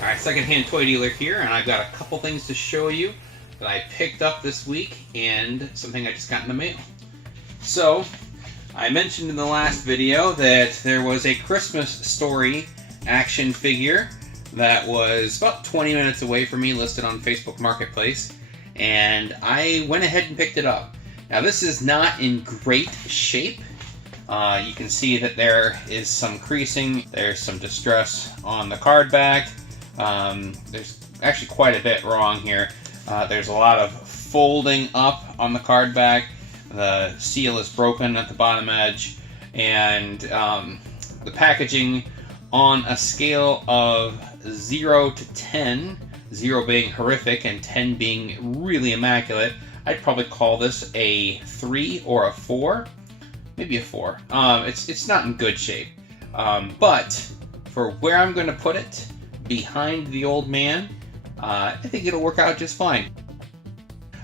Alright, secondhand toy dealer here, and I've got a couple things to show you that I picked up this week and something I just got in the mail. So, I mentioned in the last video that there was a Christmas Story action figure that was about 20 minutes away from me, listed on Facebook Marketplace, and I went ahead and picked it up. Now, this is not in great shape. You can see that there is some creasing, there's some distress on the card back. There's actually quite a bit wrong here. There's a lot of folding up on the card back. The seal is broken at the bottom edge, and the packaging on a scale of 0 to 10, 0 being horrific and 10 being really immaculate, I'd probably call this a 3 or a 4, maybe a 4. It's not in good shape, but for where I'm going to put it, behind the old man, I think it'll work out just fine.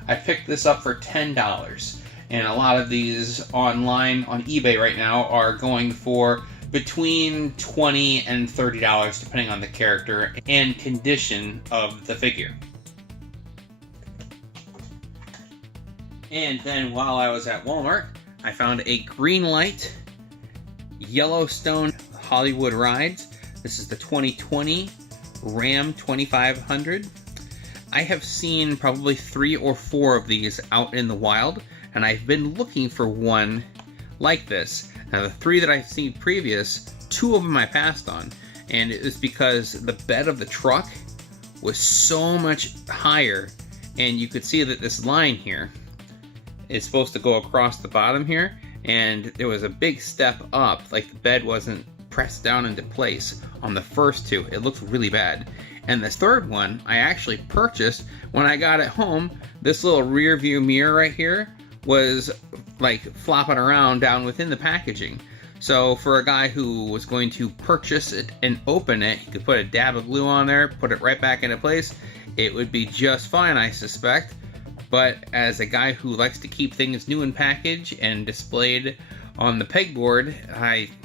I picked this up for $10, and a lot of these online on eBay right now are going for between $20 and $30 depending on the character and condition of the figure. And then while I was at Walmart, I found a Greenlight Yellowstone Hollywood Rides. This is the 2020 Ram 2500. I have seen probably 3 or 4 of these out in the wild, and I've been looking for one like this. Now, the 3 that I've seen previous, 2 of them I passed on, and it was because the bed of the truck was so much higher, and you could see that this line here is supposed to go across the bottom here, and there was a big step up, like the bed wasn't pressed down into place on the first 2. It looked really bad. And the third one I actually purchased when I got it home. This little rear view mirror right here was like flopping around down within the packaging. So for a guy who was going to purchase it and open it, he could put a dab of glue on there, put it right back into place. It would be just fine, I suspect. But as a guy who likes to keep things new in package and displayed on the pegboard,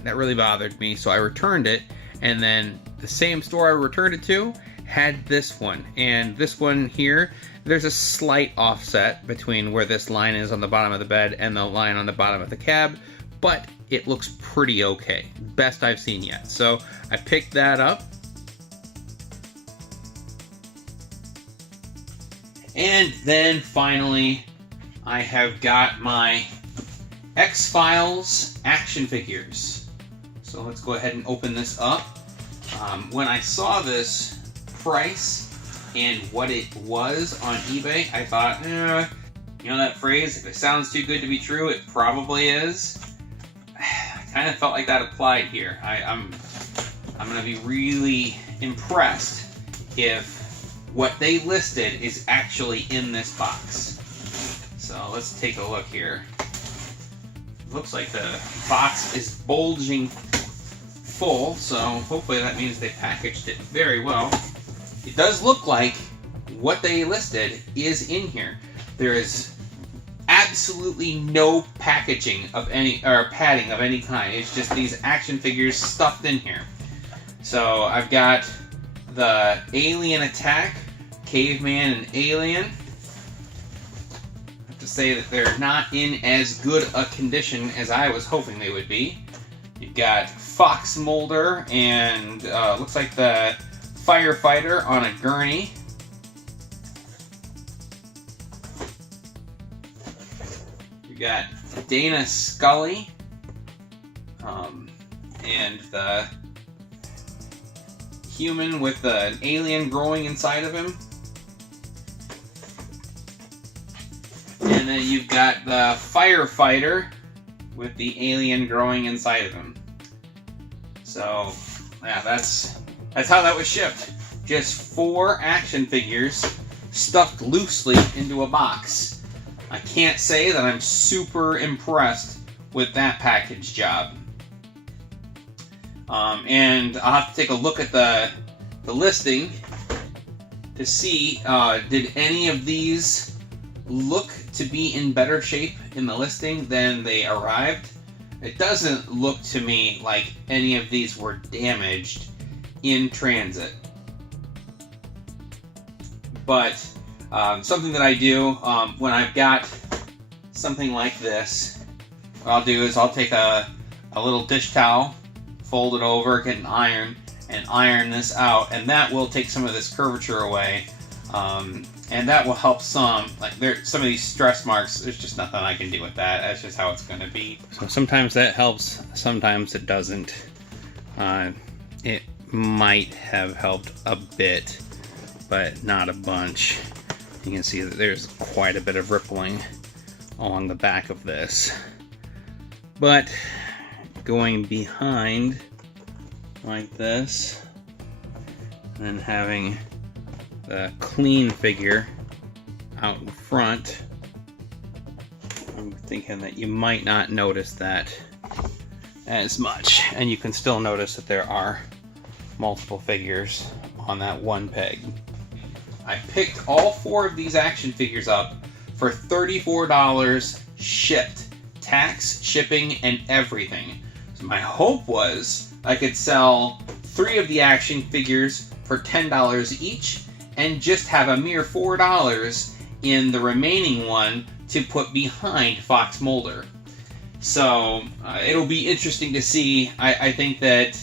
that really bothered me, so I returned it. And then the same store I returned it to had this one, and this one here, there's a slight offset between where this line is on the bottom of the bed and the line on the bottom of the cab, but it looks pretty okay. Best I've seen yet. So I picked that up. And then finally, I have got my X-Files action figures. So let's go ahead and open this up. When I saw this price and what it was on eBay, I thought, you know that phrase, if it sounds too good to be true, it probably is. I kind of felt like that applied here. I'm going to be really impressed if what they listed is actually in this box. So let's take a look here. Looks like the box is bulging full, so hopefully that means they packaged it very well. It does look like what they listed is in here. There is absolutely no packaging of any, or padding of any kind. It's just these action figures stuffed in here. So I've got the Alien Attack, Caveman and Alien. I have to say that they're not in as good a condition as I was hoping they would be. You've got Fox Mulder and looks like the firefighter on a gurney. You got Dana Scully and the human with an alien growing inside of him. And then you've got the firefighter with the alien growing inside of him. So, yeah, that's how that was shipped. Just 4 action figures stuffed loosely into a box. I can't say that I'm super impressed with that package job. And I'll have to take a look at the listing to see, did any of these look to be in better shape in the listing than they arrived. It doesn't look to me like any of these were damaged in transit. But something that I do when I've got something like this, what I'll do is I'll take a little dish towel, fold it over, get an iron, and iron this out, and that will take some of this curvature away. And that will help some, like some of these stress marks, there's just nothing I can do with that. That's just how it's going to be. So sometimes that helps, sometimes it doesn't. It might have helped a bit, but not a bunch. You can see that there's quite a bit of rippling along the back of this. But going behind like this, and then having the clean figure out in front, I'm thinking that you might not notice that as much, and you can still notice that there are multiple figures on that one peg. I picked all 4 of these action figures up for $34 shipped, tax, shipping, and everything. So my hope was I could sell 3 of the action figures for $10 each and just have a mere $4 in the remaining one to put behind Fox Mulder. So it'll be interesting to see. I think that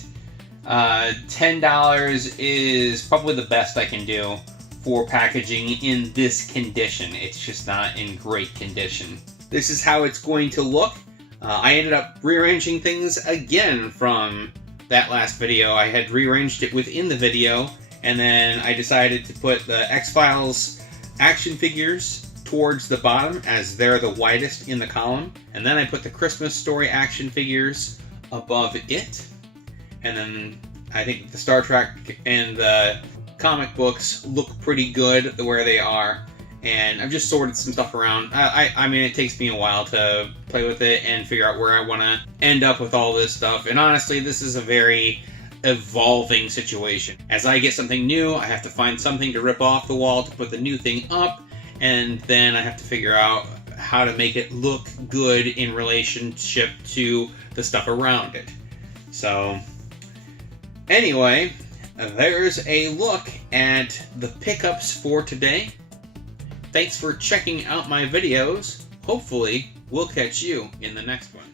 $10 is probably the best I can do for packaging in this condition. It's just not in great condition. This is how it's going to look. I ended up rearranging things again from that last video. I had rearranged it within the video, and then I decided to put the X-Files action figures towards the bottom as they're the widest in the column. And then I put the Christmas Story action figures above it. And then I think the Star Trek and the comic books look pretty good where they are. And I've just sorted some stuff around. I mean, it takes me a while to play with it and figure out where I want to end up with all this stuff. And honestly, this is a very evolving situation. As I get something new, I have to find something to rip off the wall to put the new thing up, and then I have to figure out how to make it look good in relationship to the stuff around it. So, anyway, there's a look at the pickups for today. Thanks for checking out my videos. Hopefully, we'll catch you in the next one.